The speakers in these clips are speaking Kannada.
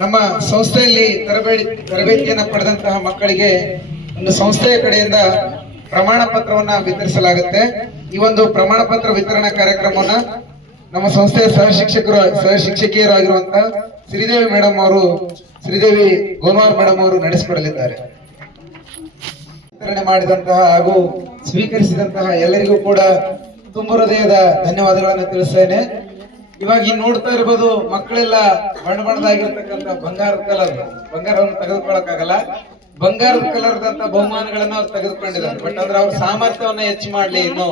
ನಮ್ಮ ಸಂಸ್ಥೆಯಲ್ಲಿ ತರಬೇತಿ ತರಬೇತಿಯನ್ನು ಪಡೆದಂತಹ ಮಕ್ಕಳಿಗೆ ಒಂದು ಸಂಸ್ಥೆಯ ಕಡೆಯಿಂದ ಪ್ರಮಾಣ ಪತ್ರವನ್ನ ವಿತರಿಸಲಾಗುತ್ತೆ. ಈ ಒಂದು ಪ್ರಮಾಣ ಪತ್ರ ವಿತರಣಾ ಕಾರ್ಯಕ್ರಮವನ್ನ ನಮ್ಮ ಸಂಸ್ಥೆಯ ಸಹ ಶಿಕ್ಷಕರು ಶ್ರೀದೇವಿ ಮೇಡಮ್ ಅವರು, ಶ್ರೀದೇವಿ ಗೋನ್ವಾರ್ ಮೇಡಮ್ ಅವರು ನಡೆಸಿಕೊಡಲಿದ್ದಾರೆ. ವಿತರಣೆ ಮಾಡಿದಂತಹ ಹಾಗೂ ಸ್ವೀಕರಿಸಿದಂತಹ ಎಲ್ಲರಿಗೂ ಕೂಡ ತುಂಬ ಹೃದಯದ ಧನ್ಯವಾದಗಳನ್ನು ತಿಳಿಸ್ತೇನೆ. ಇವಾಗ ಈ ನೋಡ್ತಾ ಇರ್ಬೋದು ಮಕ್ಕಳೆಲ್ಲ ಬಣ್ಣ ಬಣ್ಣದಾಗಿರ್ತಕ್ಕಂಥ ಬಂಗಾರದ ಕಲರ್ ಬಂಗಾರವನ್ನು ತೆಗೆದುಕೊಳ್ಳಕ್ಕಾಗಲ್ಲ. ಬಂಗಾರದ ಕಲರ್ದಂತ ಬಹುಮಾನಗಳನ್ನ ಅವ್ರು ತೆಗೆದುಕೊಂಡಿದ್ದಾರೆ. ಬಟ್ ಅಂದ್ರೆ ಅವ್ರ ಸಾಮರ್ಥ್ಯವನ್ನ ಹೆಚ್ಚು ಮಾಡ್ಲಿ ಇನ್ನು.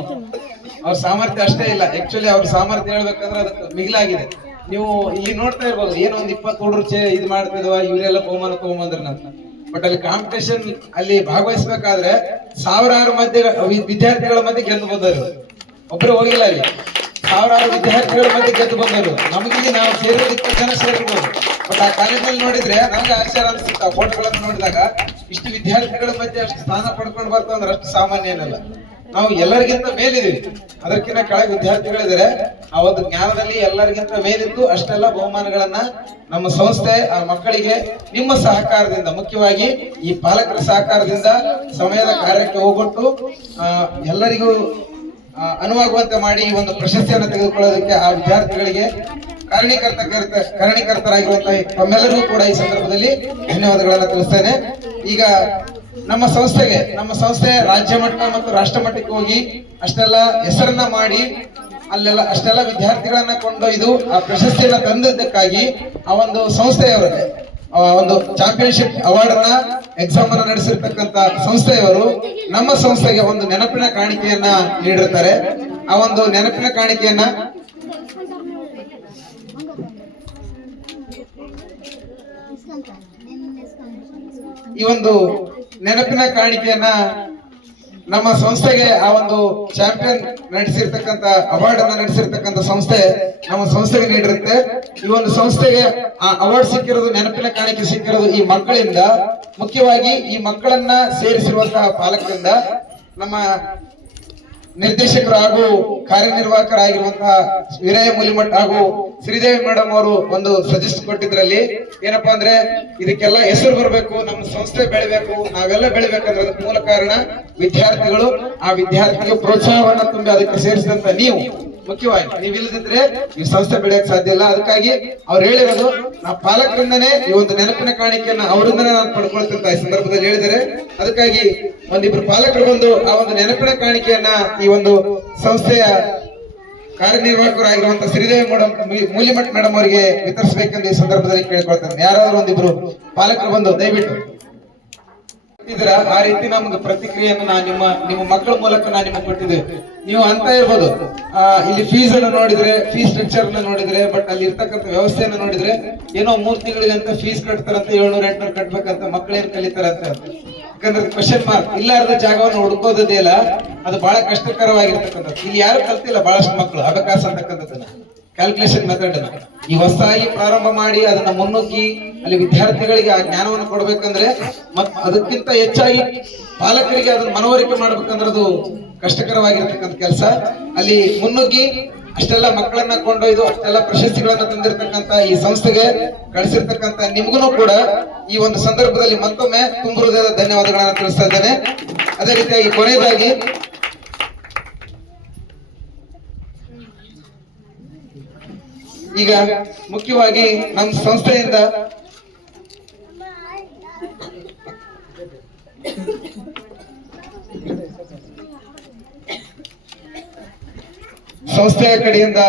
ಅವ್ರ ಸಾಮರ್ಥ್ಯ ಅಷ್ಟೇ ಇಲ್ಲ. ಆಕ್ಚುಲಿ ಅವ್ರ ಸಾಮರ್ಥ್ಯ ಹೇಳ್ಬೇಕಂದ್ರೆ ಅದಕ್ಕೆ ಮಿಗಿಲಾಗಿದೆ. ನೀವು ಇಲ್ಲಿ ನೋಡ್ತಾ ಇರ್ಬೋದು, ಏನೋ ಒಂದ್ ಇಪ್ಪತ್ತು ಹುಡುಗರು ಇದು ಮಾಡ್ತಿದ್ವ, ಇವರೆಲ್ಲ ಬಹುಮಾನ ತಗೊಂಬಂದ್ರ ಬಟ್ ಅಲ್ಲಿ ಕಾಂಪಿಟೇಷನ್ ಅಲ್ಲಿ ಭಾಗವಹಿಸಬೇಕಾದ್ರೆ ಸಾವಿರಾರು ಮಧ್ಯೆ ವಿದ್ಯಾರ್ಥಿಗಳ ಮಧ್ಯೆ ಗೆದ್ದು ಬಂದರು ಹೋಗಿಲ್ಲ ಅಲ್ಲಿ. ಸಾವಿರಾರು ವಿದ್ಯಾರ್ಥಿಗಳ ಮಧ್ಯೆ ಗೆದ್ದು ಬಂದರು ನಮಗೆ ನಾವು ಸೇರಿದ ಇಪ್ಪತ್ತು ಜನ ಸೇರಿರ್ಬೋದು ಬಟ್ ಆ ಕಾಲೇಜಲ್ಲಿ ನೋಡಿದ್ರೆ ನಮ್ಗೆ ಆಶ್ಚರ್ಯ ಅನ್ಸುತ್ತೆ. ಆ ಫೋಟೋಗಳನ್ನು ನೋಡಿದಾಗ ಇಷ್ಟು ವಿದ್ಯಾರ್ಥಿಗಳ ಮಧ್ಯೆ ಅಷ್ಟು ಸ್ಥಾನ ಪಡ್ಕೊಂಡು ಬರ್ತಾವ ಅಂದ್ರೆ ಅಷ್ಟು ಸಾಮಾನ್ಯ ಏನಲ್ಲ ನಾವು ಎಲ್ಲರಿಗಿಂತ ಮೇಲಿದ್ದೀವಿ. ಅದಕ್ಕಿಂತ ಕೆಳಗೆ ವಿದ್ಯಾರ್ಥಿಗಳಿದ್ದಾರೆ. ಆ ಒಂದು ಜ್ಞಾನದಲ್ಲಿ ಎಲ್ಲರಿಗಿಂತ ಮೇಲಿದ್ದು ಅಷ್ಟೆಲ್ಲ ಬಹುಮಾನಗಳನ್ನ ನಮ್ಮ ಸಂಸ್ಥೆ, ಆ ಮಕ್ಕಳಿಗೆ ನಿಮ್ಮ ಸಹಕಾರದಿಂದ, ಮುಖ್ಯವಾಗಿ ಈ ಪಾಲಕರ ಸಹಕಾರದಿಂದ ಸಮಯದ ಕಾರ್ಯಕ್ಕೆ ಹೋಗ್ಬಿಟ್ಟು ಎಲ್ಲರಿಗೂ ಅನುವಾಗುವಂತೆ ಮಾಡಿ ಈ ಒಂದು ಪ್ರಶಸ್ತಿಯನ್ನು ತೆಗೆದುಕೊಳ್ಳೋದಕ್ಕೆ ಆ ವಿದ್ಯಾರ್ಥಿಗಳಿಗೆ ಕಾರಣೀಕರ್ತ ಕಾರಣೀಕರ್ತರಾಗಿರುವಂತಹ ತಮ್ಮೆಲ್ಲರಿಗೂ ಕೂಡ ಈ ಸಂದರ್ಭದಲ್ಲಿ ಧನ್ಯವಾದಗಳನ್ನು ತಿಳಿಸ್ತೇನೆ. ಈಗ ನಮ್ಮ ಸಂಸ್ಥೆಗೆ, ನಮ್ಮ ಸಂಸ್ಥೆ ರಾಜ್ಯ ಮಟ್ಟ ಮತ್ತು ರಾಷ್ಟ್ರ ಮಟ್ಟಕ್ಕೆ ಹೋಗಿ ಅಷ್ಟೆಲ್ಲ ಹೆಸರನ್ನ ಮಾಡಿ ಅಲ್ಲೆಲ್ಲ ಅಷ್ಟೆಲ್ಲ ವಿದ್ಯಾರ್ಥಿಗಳನ್ನ ಕೊಂಡೊಯ್ದು ಆ ಪ್ರಶಸ್ತಿಯನ್ನ ತಂದದ್ದಕ್ಕಾಗಿ ಆ ಒಂದು ಸಂಸ್ಥೆಯವರಿಗೆ ಒಂದು ಚಾಂಪಿಯನ್ಶಿಪ್ ಅವಾರ್ಡ್ ಅನ್ನ ಎಕ್ಸಾಮ್ ಅನ್ನ ನಡೆಸಿರ್ತಕ್ಕಂತ ಸಂಸ್ಥೆಯವರು ನಮ್ಮ ಸಂಸ್ಥೆಗೆ ಒಂದು ನೆನಪಿನ ಕಾಣಿಕೆಯನ್ನ ನೀಡಿರ್ತಾರೆ. ಆ ಒಂದು ನೆನಪಿನ ಕಾಣಿಕೆಯನ್ನ ಈ ಒಂದು ನೆನಪಿನ ಕಾಣಿಕೆಯನ್ನ ನಮ್ಮ ಸಂಸ್ಥೆಗೆ ಆ ಒಂದು ಚಾಂಪಿಯನ್ ನಡೆಸಿರ್ತಕ್ಕಂತ ಅವಾರ್ಡ್ ಅನ್ನ ನಡೆಸಿರ್ತಕ್ಕಂತ ಸಂಸ್ಥೆ ನಮ್ಮ ಸಂಸ್ಥೆಗೆ ನೀಡಿರುತ್ತೆ. ಈ ಒಂದು ಸಂಸ್ಥೆಗೆ ಆ ಅವಾರ್ಡ್ ಸಿಕ್ಕಿರೋದು, ನೆನಪಿನ ಕಾಣಿಕೆ ಸಿಕ್ಕಿರೋದು ಈ ಮಕ್ಕಳಿಂದ. ಮುಖ್ಯವಾಗಿ ಈ ಮಕ್ಕಳನ್ನ ಸೇರಿಸಿರುವಂತಹ ಪಾಲಕರಿಂದ ನಮ್ಮ ನಿರ್ದೇಶಕರು ಹಾಗೂ ಕಾರ್ಯನಿರ್ವಾಹಕರಾಗಿರುವಂತಹ ವೀರಯ್ಯ ಮುಲಿಮಠ್ ಹಾಗೂ ಶ್ರೀದೇವಿ ಮೇಡಮ್ ಅವರು ಒಂದು ಸಜೆಸ್ಟ್ ಕೊಟ್ಟಿದ್ರಲ್ಲಿ. ಏನಪ್ಪಾ ಅಂದ್ರೆ ಇದಕ್ಕೆಲ್ಲ ಹೆಸರು ಬರಬೇಕು, ನಮ್ಮ ಸಂಸ್ಥೆ ಬೆಳಿಬೇಕು, ನಾವೆಲ್ಲ ಬೆಳಿಬೇಕಂದ್ರೆ ಅದಕ್ಕೆ ಮೂಲ ಕಾರಣ ವಿದ್ಯಾರ್ಥಿಗಳು. ಆ ವಿದ್ಯಾರ್ಥಿಗೆ ಪ್ರೋತ್ಸಾಹವನ್ನ ತುಂಬಿ ಅದಕ್ಕೆ ಸೇರಿಸಿದಂತ ನೀವು ಮುಖ್ಯವಾಗಿ ನೀವಿಲ್ಲದಿದ್ರೆ ಈ ಸಂಸ್ಥೆ ಬೆಳೆಯಕ್ ಸಾಧ್ಯ ಇಲ್ಲ. ಅದಕ್ಕಾಗಿ ಅವ್ರು ಹೇಳಿರೋದು ನಾ ಪಾಲಕರಿಂದನೇ ಈ ಒಂದು ನೆನಪಿನ ಕಾಣಿಕೆಯನ್ನ ಅವರಿಂದನೇ ನಾನು ಪಡ್ಕೊಳ್ತಿರ್ತ ಈ ಸಂದರ್ಭದಲ್ಲಿ ಹೇಳಿದರೆ ಅದಕ್ಕಾಗಿ ಒಂದಿಬ್ರು ಪಾಲಕರು ಬಂದು ಆ ಒಂದು ನೆನಪಿನ ಕಾಣಿಕೆಯನ್ನ ಈ ಒಂದು ಸಂಸ್ಥೆಯ ಕಾರ್ಯನಿರ್ವಾಹಕರಾಗಿರುವಂತಹ ಶ್ರೀದೇವಿ ಮೇಡಮ್ ಮೂಲಿಮಠ್ ಮೇಡಮ್ ಅವರಿಗೆ ವಿತರಿಸಬೇಕೆಂದು ಈ ಸಂದರ್ಭದಲ್ಲಿ ಕೇಳ್ಕೊಳ್ತೇನೆ. ಯಾರಾದ್ರೂ ಒಂದಿಬ್ರು ಪಾಲಕರು ಬಂದು ದಯವಿಟ್ಟು. ಇದ್ರ ಆ ರೀತಿ ನಮ್ಗೆ ಪ್ರತಿಕ್ರಿಯೆಯನ್ನು ನಾನು ನಿಮ್ಮ ನಿಮ್ಮ ಮಕ್ಕಳ ಮೂಲಕ ನಾನು ನಿಮಗೆ ಕೊಟ್ಟಿದ್ದೆ. ನೀವು ಅಂತ ಇರ್ಬೋದು ಇಲ್ಲಿ ಫೀಸ್ ಅನ್ನು ನೋಡಿದ್ರೆ ಫೀಸ್ ಸ್ಟ್ರಕ್ಚರ್ ಅನ್ನು ನೋಡಿದ್ರೆ ಬಟ್ ಅಲ್ಲಿ ಇರ್ತಕ್ಕಂಥ ವ್ಯವಸ್ಥೆಯನ್ನು ನೋಡಿದ್ರೆ, ಏನೋ ಮೂರ್ ತಿಂಗಳಿಗೆ ಅಂತ ಫೀಸ್ ಕಟ್ತಾರಂತ, ಏಳ್ನೂರ, ಎಂಟ್ನೂರು ಕಟ್ಬೇಕಂತ ಮಕ್ಕಳೇನು ಕಲಿತಾರಂತ ಯಾಕಂದ್ರೆ ಕ್ವಶನ್ ಮಾರ್ಕ್ ಇಲ್ಲಾರ್ದ ಜಾಗವನ್ನು ಹುಡುಕೋದೇ ಇಲ್ಲ ಅದು ಬಹಳ ಕಷ್ಟಕರವಾಗಿರ್ತಕ್ಕಂಥದ್ದು. ಇಲ್ಲಿ ಯಾರು ಕಲ್ತಿಲ್ಲ ಬಹಳಷ್ಟು ಮಕ್ಕಳು ಅವಕಾಶ ಅಂತಕ್ಕಂಥದ್ದನ್ನ. ಕ್ಯಾಲ್ಕುಲೇಷನ್ ಮೆಥಡ್ ಈ ಹೊಸದಾಗಿ ಪ್ರಾರಂಭ ಮಾಡಿ ಅದನ್ನ ಮುನ್ನುಗ್ಗಿ ಅಲ್ಲಿ ವಿದ್ಯಾರ್ಥಿಗಳಿಗೆ ಆ ಜ್ಞಾನವನ್ನು ಕೊಡ್ಬೇಕಂದ್ರೆ ಮತ್ ಅದಕ್ಕಿಂತ ಹೆಚ್ಚಾಗಿ ಪಾಲಕರಿಗೆ ಅದನ್ನ ಮನವರಿಕೆ ಮಾಡ್ಬೇಕಂದ್ರೆ ಅದು ಕಷ್ಟಕರವಾಗಿರ್ತಕ್ಕಂಥ ಕೆಲಸ. ಅಲ್ಲಿ ಮುನ್ನುಗ್ಗಿ ಅಷ್ಟೆಲ್ಲ ಮಕ್ಕಳನ್ನ ಕೊಂಡೊಯ್ದು ಅಷ್ಟೆಲ್ಲ ಪ್ರಶಸ್ತಿಗಳನ್ನ ತಂದಿರತಕ್ಕಂತ ಈ ಸಂಸ್ಥೆಗೆ ಕಳಿಸಿರ್ತಕ್ಕಂತ ನಿಮ್ಗೂ ಕೂಡ ಈ ಒಂದು ಸಂದರ್ಭದಲ್ಲಿ ಮತ್ತೊಮ್ಮೆ ತುಂಬ ಹೃದಯದ ಧನ್ಯವಾದಗಳನ್ನ ತಿಳಿಸ್ತಾ ಇದ್ದೇನೆ. ಅದೇ ರೀತಿಯಾಗಿ ಕೊನೆಯದಾಗಿ ಈಗ ಮುಖ್ಯವಾಗಿ ನಮ್ಮ ಸಂಸ್ಥೆಯಿಂದ ಸಂಸ್ಥೆಯ ಕಡೆಯಿಂದ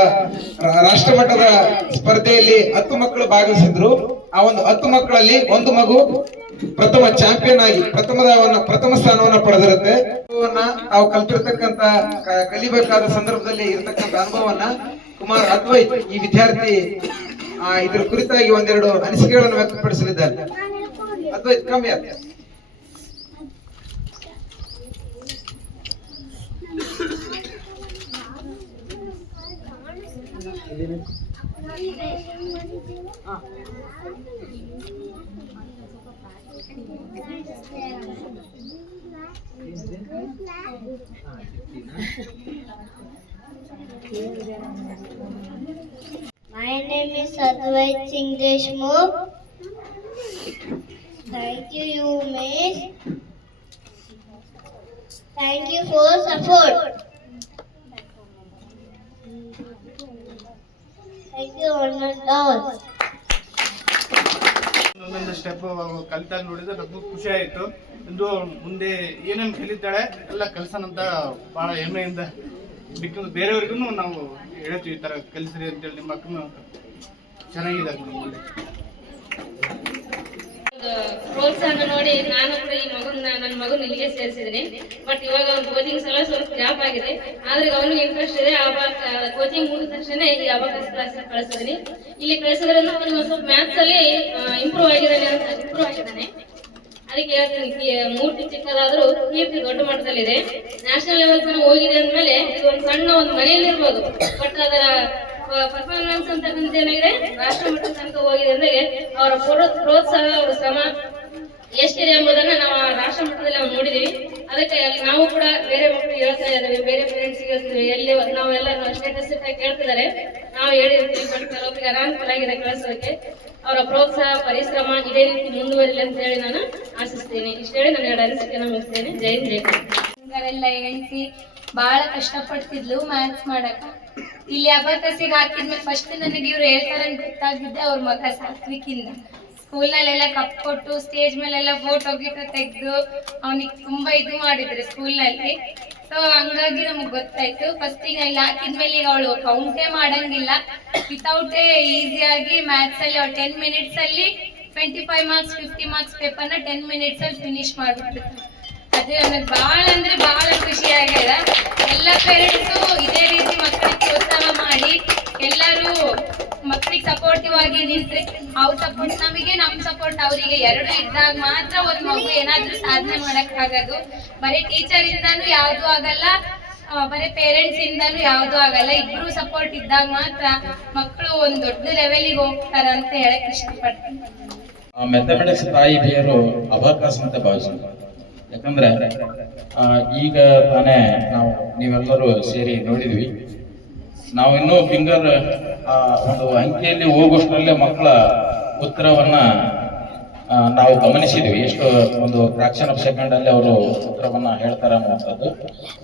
ರಾ- ರಾಷ್ಟ್ರ ಮಟ್ಟದ ಸ್ಪರ್ಧೆಯಲ್ಲಿ ಹತ್ತು ಮಕ್ಕಳು ಭಾಗವಹಿಸಿದ್ರು. ಆ ಒಂದು ಹತ್ತು ಮಕ್ಕಳಲ್ಲಿ ಒಂದು ಮಗು ಪ್ರಥಮ ಚಾಂಪಿಯನ್ ಆಗಿ ಪ್ರಥಮದವನ್ನ ಪ್ರಥಮ ಸ್ಥಾನವನ್ನ ಪಡೆದಿರುತ್ತೆ. ತಾವು ಕಲ್ತಿರ್ತಕ್ಕಂತ ಕಲಿಬೇಕಾದ ಸಂದರ್ಭದಲ್ಲಿ ಇರತಕ್ಕಂತ ಅನುಭವವನ್ನ ಕುಮಾರ್ ಅದ್ವೈತ್ ಈ ವಿದ್ಯಾರ್ಥಿ ಆ, ಇದ್ರ ಕುರಿತಾಗಿ ಒಂದೆರಡು ಅನಿಸಿಕೆಗಳನ್ನು ವ್ಯಕ್ತಪಡಿಸಲಿದ್ದಾರೆ. ಅದ್ವೈತ್ ಕಮ್ಮಿ ಆಯ್ತು My name is Advait Singh Deshmukh. Thank you, you miss. Thank you for support. Thank you, Honorable Lord. ಒಂದೊಂದು ಸ್ಟೆಪ್ ಕಲಿತಾಗ ನೋಡಿದ್ರೆ ನಮಗೂ ಖುಷಿ ಆಯಿತು ಇಂದು ಮುಂದೆ ಏನೇನು ಕಲಿತಾಳೆ ಎಲ್ಲ ಕಲ್ಸನಂತ ಭಾಳ ಹೆಮ್ಮೆಯಿಂದ ಬಿಟ್ಟು ಬೇರೆಯವ್ರಿಗೂ ನಾವು ಹೇಳ್ತೀವಿ, ಈ ಥರ ಕಲಿಸ್ರಿ ಅಂತೇಳಿ ನಿಮ್ಮ ಮಕ್ಕಳು ಚೆನ್ನಾಗಿದೆ ಪ್ರೋತ್ಸಾಹ ನೋಡಿ, ನಾನು ಕೂಡ ಈ ಮಗನ, ನನ್ನ ಮಗನ ಇಲ್ಲಿಗೆ ಸೇರಿಸಿದ್ದೀನಿ. ಬಟ್ ಇವಾಗ ಅವ್ನ ಕೋಚಿಂಗ್ ಸಲ ಸ್ವಲ್ಪ ಗ್ಯಾಪ್ ಆಗಿದೆ. ಆದ್ರೆ ಅವನಿಗೆ ಇಂಟ್ರೆಸ್ಟ್ ಇದೆ. ಕೋಚಿಂಗ್ ಮುಗಿದ ತಕ್ಷಣ ಈ ಅಬಾಕಸ್ ಕ್ಲಾಸ್ ಕಳಿಸಿದ್ದೀನಿ. ಇಲ್ಲಿ ಕಳಿಸಿದ್ರಿಂದ ಅವನಿಗೆ ಸ್ವಲ್ಪ ಮ್ಯಾಥ್ಸ್ ಅಲ್ಲಿ ಇಂಪ್ರೂವ್ ಆಗಿದ್ದಾನೆ ಅಂತ ಇಂಪ್ರೂವ್ ಆಗಿದ್ದಾನೆ. ಅದಕ್ಕೆ ಹೇಳ್ತೀನಿ ಮೂರ್ತಿ ಚಿಕ್ಕದಾದ್ರೂ ಕೀರ್ತಿ ದೊಡ್ಡ ಮಟ್ಟದಲ್ಲಿದೆ. ನ್ಯಾಷನಲ್ ಲೆವೆಲ್ ತನಕ ಹೋಗಿದೆ ಅಂದ್ಮೇಲೆ ಇದು ಒಂದು ಸಣ್ಣ ಒಂದು ಮನೆಯಲ್ಲಿ ಇರ್ಬೋದು ಬಟ್ ಅದರ ಪರ್ಫಾರ್ಮೆನ್ಸ್ ಅಂತಕ್ಕಂಥ ಏನಾಗಿದೆ? ರಾಷ್ಟ್ರ ಮಟ್ಟದ ತನಕ ಹೋಗಿದೆ ಅಂದ್ರೆ ಅವರ ಪ್ರೋತ್ಸಾಹ, ಅವರ ಶ್ರಮ ಎಷ್ಟಿದೆ ಎಂಬುದನ್ನ ನಾವು ರಾಷ್ಟ್ರ ಮಟ್ಟದಲ್ಲಿ ನಾವು ನೋಡಿದೀವಿ. ಅದಕ್ಕೆ ನಾವು ಕೂಡ ಬೇರೆ ಮಕ್ಕಳಿಗೆ ಹೇಳ್ತಾ ಇದ್ದೇವೆ ಬೇರೆ ಪೇರೆಂಟ್ಸ್ ಹೇಳ್ತೀವಿ ಎಲ್ಲಿ ನಾವೆಲ್ಲ ಸ್ಟೇಟಸ್ ಕೇಳ್ತಿದ್ದಾರೆ. ನಾವು ಹೇಳಿರ್ತೀವಿ ಬಟ್ ಕೆಲವೊಬ್ಬರಿಗೆ ಅನಾನುಕೂಲ ಆಗಿದೆ ಕಳಿಸೋದಕ್ಕೆ ಅವರ ಪ್ರೋತ್ಸಾಹ, ಪರಿಶ್ರಮ ಇದೇ ರೀತಿ ಮುಂದುವರಿಲಿ ಅಂತ ಹೇಳಿ ನಾನು ಆಶಿಸ್ತೀನಿ. ಇಷ್ಟು ಹೇಳಿ ನನ್ನ ಎರಡು ಅನಿಸಿಕೆನ ಮುಗಿಸ್ತೇನೆ. ಜೈ ಹಿಂಗಾರೆಲ್ಲ ಎಣಿಸಿ ಬಹಳ ಕಷ್ಟಪಡ್ತಿದ್ಲು ಮ್ಯಾಥ್ಸ್ ಮಾಡಕ ಇಲ್ಲಿ ಅಬಾಕಸಿಗೆ ಹಾಕಿದ್ಮೇಲೆ ಫಸ್ಟ್ ನನಗೆ ಇವ್ರು ಹೇಳ್ತಾರೆ ಅಂತ ಗೊತ್ತಾಗಿದ್ದೆ, ಅವ್ರ ಮಗ ಸಾತ್ವಿಕಿಂದ. ಸ್ಕೂಲ್ನಲ್ಲೆಲ್ಲ ಕಪ್ ಕೊಟ್ಟು ಸ್ಟೇಜ್ ಮೇಲೆಲ್ಲ ಫೋಟೋ ಗೀಟೋ ತೆಗೆದು ಅವನಿಗೆ ತುಂಬಾ ಇದು ಮಾಡಿದ್ರು ಸ್ಕೂಲ್ನಲ್ಲಿ. ಸೊ ಹಂಗಾಗಿ ನಮಗೆ ಗೊತ್ತಾಯ್ತು. ಫಸ್ಟಿಗೆ ಇಲ್ಲಿ ಹಾಕಿದ್ಮೇಲೆ ಈಗ ಅವಳು ಕೌಂಟೇ ಮಾಡಂಗಿಲ್ಲ. ವಿತೌಟೇ ಈಸಿಯಾಗಿ ಮ್ಯಾಥ್ಸ್ ಅಲ್ಲಿ ಟೆನ್ ಮಿನಿಟ್ಸ್ ಅಲ್ಲಿ twenty five marks fifty marks ಪೇಪರ್ನ ಟೆನ್ ಮಿನಿಟ್ಸ್ ಅಲ್ಲಿ ಫಿನಿಶ್ ಮಾಡ್ಬಿಟ್ರು. ಅದೇ ನನಗೆ ಭಾಳ ಅಂದ್ರೆ ಭಾಳ ಖುಷಿ ಆಗ್ಯದ. ಎಲ್ಲ ಪೇರೆಂಟ್ಸು ಇದೇ ರೀತಿ ಮಕ್ಕಳಿಗೆ ಪ್ರೋತ್ಸಾಹ ಮಾಡಿ ಎಲ್ಲರೂ ಮಕ್ಕಳಿಗೆ ಸಪೋರ್ಟಿವ್ ಆಗಿ ನಿಂತ್ರೆ ಅವ್ರ ಸಪೋರ್ಟ್ ನಮಗೆ, ನಮ್ ಸಪೋರ್ಟ್ ಅವರಿಗೆ. ಎರಡು ಇದ್ದಾಗ ಮಾತ್ರ ಒಂದ್ ಮಗು ಏನಾದ್ರೂ ಸಾಧನೆ ಮಾಡಕ್ ಆಗೋದು. ಬರೀ ಟೀಚರ್ ಇಂದಾನು ಯಾವ್ದು ಆಗಲ್ಲ ಬರೀ ಪೇರೆಂಟ್ಸ್ ಇಂದಾನು ಯಾವ್ದು ಆಗಲ್ಲ. ಇಬ್ರು ಸಪೋರ್ಟ್ ಇದ್ದಾಗ ಮಾತ್ರ ಮಕ್ಕಳು ಒಂದ್ ದೊಡ್ಡ ಲೆವೆಲಿಗೆ ಹೋಗ್ತಾರ ಅಂತ ಹೇಳಕ್ ಇಷ್ಟಪಡ್ತೀನಿ. ಮೆಥಮೆಟಿಕ್ಸ್ ತಾಯಿ ಬೇರು ಅಬಾಕಸ್ ಅಂತ ಭಾವಿಸಿದ್ರು ಯಾಕಂದ್ರೆ ಆ, ಈಗ ತಾನೇ ನಾವು ನೀವೆಲ್ಲರೂ ಸೇರಿ ನೋಡಿದ್ವಿ. ನಾವು ಇನ್ನೂ ಫಿಂಗರ್ ಆ ಒಂದು ಅಂಕಿಯಲ್ಲಿ ಹೋಗುವಷ್ಟರಲ್ಲೇ ಮಕ್ಕಳ ಉತ್ತರವನ್ನ ನಾವು ಗಮನಿಸಿದ್ವಿ. ಎಷ್ಟು ಒಂದು ಫ್ರಾಕ್ಷನ್ ಆಫ್ ಸೆಕೆಂಡ್ ಅಲ್ಲಿ ಅವರು ಉತ್ತರವನ್ನ ಹೇಳ್ತಾರೆ ಅನ್ನುವಂಥದ್ದು.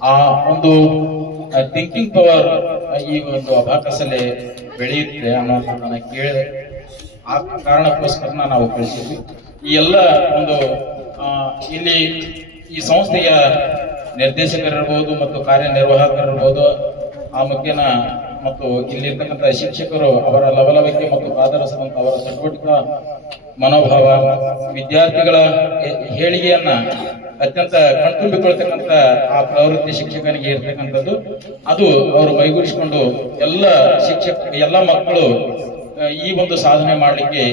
ಆ ಒಂದು ಥಿಂಕಿಂಗ್ ಪವರ್ ಈ ಒಂದು ಅಭಾಕಸಲ್ಲಿ ಬೆಳೆಯುತ್ತೆ ಅನ್ನೋದನ್ನ ಕೇಳಿ ಆ ಕಾರಣಕ್ಕೋಸ್ಕರ ನಾವು ಕಳಿಸಿದ್ವಿ. ಈ ಎಲ್ಲ ಒಂದು ಇಲ್ಲಿ ಈ ಸಂಸ್ಥೆಯ ನಿರ್ದೇಶಕರಿರ್ಬೋದು ಮತ್ತು ಕಾರ್ಯನಿರ್ವಾಹಕರಿರ್ಬೋದು, ಆ ಮುಖ್ಯನ ಮತ್ತು ಇಲ್ಲಿರ್ತಕ್ಕಂಥ ಶಿಕ್ಷಕರು ಅವರ ಲವಲವಿಕೆ ಮತ್ತು ಆಧರಿಸಿದಂಥ ಅವರ ಚಟುವಟಿಕಾ ಮನೋಭಾವ, ವಿದ್ಯಾರ್ಥಿಗಳ ಹೇಳಿಗೆಯನ್ನ ಅತ್ಯಂತ ಕಣ್ತುಂಬಿಕೊಳ್ತಕ್ಕಂಥ ಆ ಪ್ರವೃತ್ತಿ ಶಿಕ್ಷಕನಿಗೆ ಇರ್ತಕ್ಕಂಥದ್ದು. ಅದು ಅವರು ಮೈಗೂಡಿಸಿಕೊಂಡು ಎಲ್ಲ ಶಿಕ್ಷಕ, ಎಲ್ಲ ಮಕ್ಕಳು ಈ ಒಂದು ಸಾಧನೆ ಮಾಡಲಿಕ್ಕೆ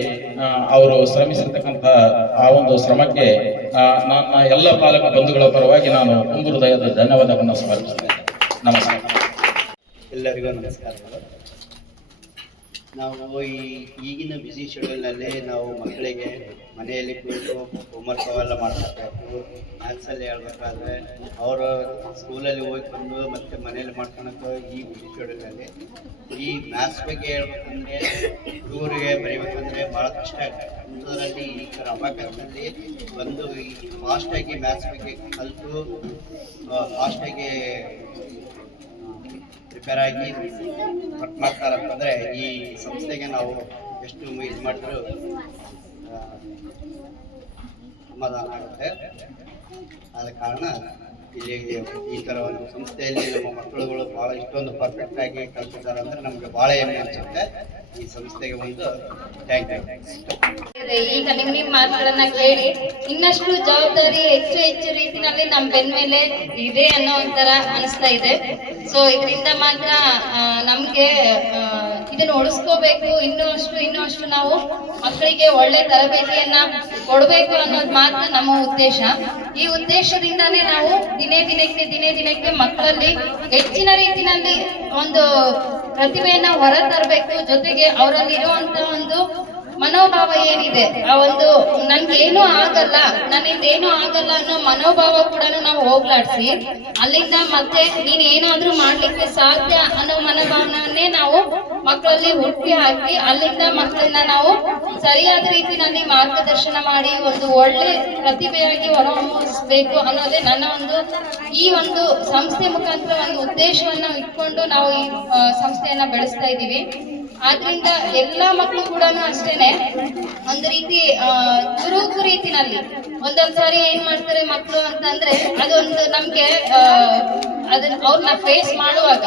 ಅವರು ಶ್ರಮಿಸಿರ್ತಕ್ಕಂಥ ಆ ಒಂದು ಶ್ರಮಕ್ಕೆ ನನ್ನ ಎಲ್ಲ ಪಾಲಕ ಬಂಧುಗಳ ಪರವಾಗಿ ನಾನು ತುಂಬು ಹೃದಯದ ಧನ್ಯವಾದವನ್ನು ಸಮರ್ಪಿಸ್ತೇನೆ ನಮಸ್ಕಾರ. ಎಲ್ಲರಿಗೂ ನಮಸ್ಕಾರಗಳು ನಾವು ಈ ಈಗಿನ ಬ್ಯುಸಿ ಶೆಡ್ಯೂಲ್ನಲ್ಲಿ ನಾವು ಮಕ್ಕಳಿಗೆ ಮನೆಯಲ್ಲಿ ಕುಳಿತು ಹೋಮ್ವರ್ಕ್ ಅವೆಲ್ಲ ಮಾಡಬೇಕಾಯ್ತು ಮ್ಯಾಥ್ಸಲ್ಲಿ ಹೇಳ್ಬೇಕಾದ್ರೆ ಅವರು ಸ್ಕೂಲಲ್ಲಿ ಹೋಗಿ ಬಂದು ಮತ್ತೆ ಮನೆಯಲ್ಲಿ ಮಾಡ್ಕೊಳಕ್ಕೆ ಈ ಬ್ಯುಸಿ ಶೆಡ್ಯೂಲ್ನಲ್ಲಿ ಈ ಮ್ಯಾಥ್ಸ್ ಬಗ್ಗೆ ಹೇಳ್ಬೇಕಂದ್ರೆ ಹುಡುಗರಿಗೆ ಬರೀಬೇಕಂದ್ರೆ ಭಾಳ ಕಷ್ಟ ಆಗ್ತದೆ. ಅಂಥದ್ರಲ್ಲಿ ಈ ಅಬಾಕಸ್ನಲ್ಲಿ ಬಂದು ಈ ಫಾಸ್ಟಾಗಿ ಮ್ಯಾಥ್ಸ್ ಬಗ್ಗೆ ಕಲಿತು ಫಾಸ್ಟಾಗಿ ಪ್ರಿಪೇರ್ ಆಗಿ ವರ್ಕ್ ಮಾಡ್ತಾರೆ ಅಂತಂದರೆ ಈ ಸಂಸ್ಥೆಗೆ ನಾವು ಎಷ್ಟು ಇದು ಮಾಡಿದ್ರು ಸಮಾಧಾನ ಆಗುತ್ತೆ. ಆದ ಕಾರಣ ಇಲ್ಲಿ ಈ ಥರ ಒಂದು ಸಂಸ್ಥೆಯಲ್ಲಿ ನಮ್ಮ ಮಕ್ಕಳುಗಳು ಭಾಳ ಇಷ್ಟೊಂದು ಪರ್ಫೆಕ್ಟ್ ಆಗಿ ಕಲ್ತಿದ್ದಾರೆ ಅಂದರೆ ನಮಗೆ ಭಾಳ ಹೆಮ್ಮೆ ಅನಿಸುತ್ತೆ. ಈ ಸಂಸ್ಥೆಗೆ ಒಂದು. ಈಗ ನಿಮ್ ನಿಮ್ ಮಾತುಗಳನ್ನ ಕೇಳಿ, ಇನ್ನಷ್ಟು ಜವಾಬ್ದಾರಿ ಹೆಚ್ಚು ಹೆಚ್ಚು ರೀತಿನಲ್ಲಿ ನಮ್ ಬೆನ್ ಮೇಲೆ ಇದೆ ಅನ್ನೋ ಒಂಥರ ಅನಿಸ್ತಾ ಇದೆ ಸೊ ಇದರಿಂದ ಮಾತ್ರ ನಮ್ಗೆ ಇದನ್ನ ಉಳಿಸ್ಕೋಬೇಕು, ಇನ್ನೂ ಅಷ್ಟು ಇನ್ನೂ ಅಷ್ಟು ನಾವು ಮಕ್ಕಳಿಗೆ ಒಳ್ಳೆ ತರಬೇತಿಯನ್ನ ಕೊಡಬೇಕು ಅನ್ನೋದು ಮಾತ್ರ ನಮ್ಮ ಉದ್ದೇಶ ಈ ಉದ್ದೇಶದಿಂದಾನೇ ನಾವು ದಿನೇ ದಿನಕ್ಕೆ ದಿನೇ ದಿನಕ್ಕೆ ಮಕ್ಕಳಲ್ಲಿ ಹೆಚ್ಚಿನ ರೀತಿನಲ್ಲಿ ಒಂದು ಪ್ರತಿಭೆಯನ್ನ ಹೊರ ತರಬೇಕು. ಜೊತೆಗೆ ಅವರಲ್ಲಿ ಇರುವಂತ ಒಂದು ಮನೋಭಾವ ಏನಿದೆ? ಆ ಒಂದು ನನ್ಗೇನು ಆಗಲ್ಲ ನನ್ನಿಂದ ಏನು ಆಗಲ್ಲ ಅನ್ನೋ ಮನೋಭಾವ ಕೂಡ ನಾವು ಹೋಗ್ಲಾಡ್ಸಿ, ಅಲ್ಲಿಂದ ಮತ್ತೆ ನೀನ್ ಏನಾದ್ರೂ ಮಾಡ್ಲಿಕ್ಕೆ ಸಾಧ್ಯ ಅನ್ನೋ ಮನೋಭಾವನೇ ನಾವು ಮಕ್ಕಳಲ್ಲಿ ಹುಟ್ಟಿ ಹಾಕಿ ಅಲ್ಲಿಂದ ಮಕ್ಕಳನ್ನ ನಾವು ಸರಿಯಾದ ರೀತಿಯಲ್ಲಿ ಮಾರ್ಗದರ್ಶನ ಮಾಡಿ ಒಂದು ಒಳ್ಳೆ ಪ್ರತಿಭೆಯಾಗಿ ಹೊರಹೊಮ್ಮಿಸಬೇಕು ಅನ್ನೋದೇ ನನ್ನ ಒಂದು ಈ ಒಂದು ಸಂಸ್ಥೆ ಮುಖಾಂತರ ಒಂದು ಉದ್ದೇಶವನ್ನು ಇಟ್ಕೊಂಡು ನಾವು ಈ ಸಂಸ್ಥೆಯನ್ನ ಬೆಳೆಸ್ತಾ ಇದ್ದೀವಿ. ಆದ್ರಿಂದ ಎಲ್ಲಾ ಮಕ್ಕಳು ಕೂಡ ಅಷ್ಟೇನೆ. ಒಂದು ರೀತಿ ಚುರುಕು ರೀತಿನಲ್ಲಿ. ಒಂದೊಂದ್ಸಾರಿ ಏನ್ ಮಾಡ್ತಾರೆ ಮಕ್ಕಳು ಅಂತಂದ್ರೆ ಅದೊಂದು ನಮ್ಗೆ ಅದನ್ನ ಅವ್ರನ್ನ ಫೇಸ್ ಮಾಡುವಾಗ,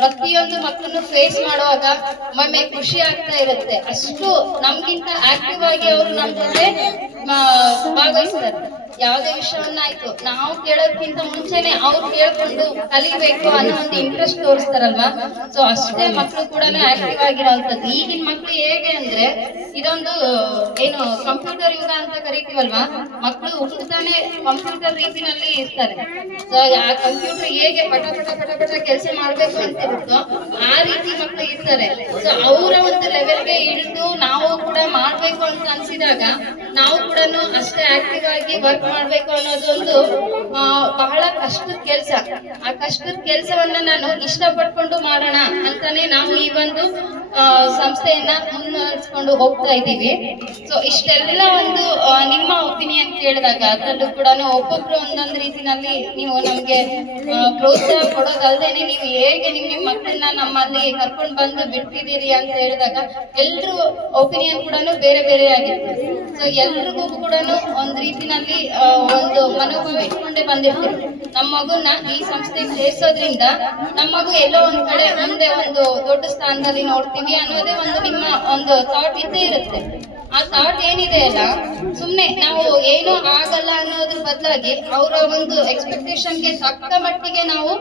ಪ್ರತಿಯೊಂದು ಮಕ್ಕಳನ್ನು ಫೇಸ್ ಮಾಡುವಾಗ ಒಮ್ಮೆ ಖುಷಿ ಆಗ್ತಾ ಇರುತ್ತೆ. ಅಷ್ಟು ನಮ್ಗಿಂತ ಆಕ್ಟಿವ್ ಆಗಿ ಅವರು ನಮ್ ಜೊತೆ ಭಾಗವಹಿಸ್ತಾರೆ. ಯಾವುದೇ ವಿಷಯವನ್ನಾಯ್ತು ನಾವು ಕೇಳೋದ್ಕಿಂತ ಮುಂಚೆನೆ ಅವ್ರು ಕೇಳ್ಕೊಂಡು ಕಲಿಬೇಕು ಅನ್ನೋ ಒಂದು ಇಂಟ್ರೆಸ್ಟ್ ತೋರಿಸ್ತಾರಲ್ವಾ? ಸೊ ಅಷ್ಟೇ ಮಕ್ಕಳು ಕೂಡ ಆಕ್ಟಿವ್ ಆಗಿರೋಂಥದ್ದು. ಈಗಿನ ಮಕ್ಕಳು ಹೇಗೆ ಅಂದ್ರೆ, ಇದೊಂದು, ಏನು ಕಂಪ್ಯೂಟರ್ ಯುಗ ಅಂತ ಕರಿತೀವಲ್ವಾ? ಮಕ್ಕಳು ಹುಟ್ಟುತ್ತಾನೆ ಕಂಪ್ಯೂಟರ್ ರೀತಿನಲ್ಲಿ ಇರ್ತಾರೆ. ಸೊ ಆ ಕಂಪ್ಯೂಟರ್ ಹೇಗೆ ಪಟ ಪಟ ಪಟ ಪಟ ಕೆಲಸ ಮಾಡ್ಬೇಕು ಅಂತ ಇರುತ್ತೋ, ಆ ರೀತಿ ಮಕ್ಕಳು ಇರ್ತಾರೆ. ಸೊ ಅವರ ಒಂದು ಲೆವೆಲ್ಗೆ ಇಳಿದು ನಾವು ಕೂಡ ಮಾಡ್ಬೇಕು ಅಂತ ಅನ್ಸಿದಾಗ ನಾವು ಕೂಡ ಅಷ್ಟೇ ಆಕ್ಟಿವ್ ಆಗಿ ವರ್ಕ್ ಮಾಡ್ಬೇಕು ಅನ್ನೋದು ಒಂದು ಬಹಳ ಕಷ್ಟದ ಕೆಲಸ. ಆ ಕಷ್ಟದ ಕೆಲಸವನ್ನ ನಾನು ಇಷ್ಟಪಡ್ಕೊಂಡು ಮಾಡೋಣ ಅಂತಾನೆ ನಾವು ಈ ಒಂದು ಸಂಸ್ಥೆಯನ್ನ ಮುನ್ನಡೆಸ್ಕೊಂಡು ಹೋಗ್ತಾ ಇದ್ದೀವಿ. ಸೊ ಇಷ್ಟೆಲ್ಲ ಒಂದು ನಿಮ್ಮ ಒಪಿನಿಯನ್ ಕೇಳಿದಾಗ ಅದರಲ್ಲೂ ಕೂಡ ಒಬ್ಬೊಬ್ರು ಒಂದೊಂದು ರೀತಿನಲ್ಲಿ ನೀವು ನಮ್ಗೆ ಪ್ರೋತ್ಸಾಹ ಕೊಡೋದಲ್ದೇನೆ ನೀವು ಹೇಗೆ ನಿಮ್ಮ ಮಕ್ಕಳನ್ನ ನಮ್ಮಲ್ಲಿ ಕರ್ಕೊಂಡು ಬಂದು ಬಿಡ್ತಿದ್ದೀರಿ ಅಂತ ಹೇಳಿದಾಗ ಎಲ್ರು ಒಪಿನಿಯನ್ ಕೂಡ ಬೇರೆ ಬೇರೆ ಆಗಿರ್ತದೆ ಸೊ ಎಲ್ರಿಗೂ ಕೂಡ ಒಂದ್ ರೀತಿನಲ್ಲಿ ಒಂದು ಮನೋಭಾವ ಇಟ್ಕೊಂಡೇ ಬಂದಿರ್ತೀವಿ. ನಮ್ಮ ಮಗುನ ಈ ಸಂಸ್ಥೆಗೆ ಸೇರಿಸೋದ್ರಿಂದ ನಮ್ಮ ಮಗು ಎಲ್ಲೋ ಒಂದ್ ಕಡೆ ಮುಂದೆ ಒಂದು ದೊಡ್ಡ ಸ್ಥಾನದಲ್ಲಿ ನೋಡ್ತೀವಿ. ಅನ್ನೋದೇ ಒಂದು ನಿಮ್ಮ ಒಂದು ಥಾಟ್ ಇದ್ದೇ ಇರುತ್ತೆ. ಆ ಥಾಟ್ ಏನಿದೆ ಅಲ್ಲ, ಸುಮ್ನೆ ನಾವು ಏನು ಆಗಲ್ಲ ಅನ್ನೋದ್ರ ಬದಲಾಗಿ ಅವರ ಒಂದು ಎಕ್ಸ್ಪೆಕ್ಟೇಷನ್ಗೆ ತಕ್ಕ ಮಟ್ಟಿಗೆ ನಾವು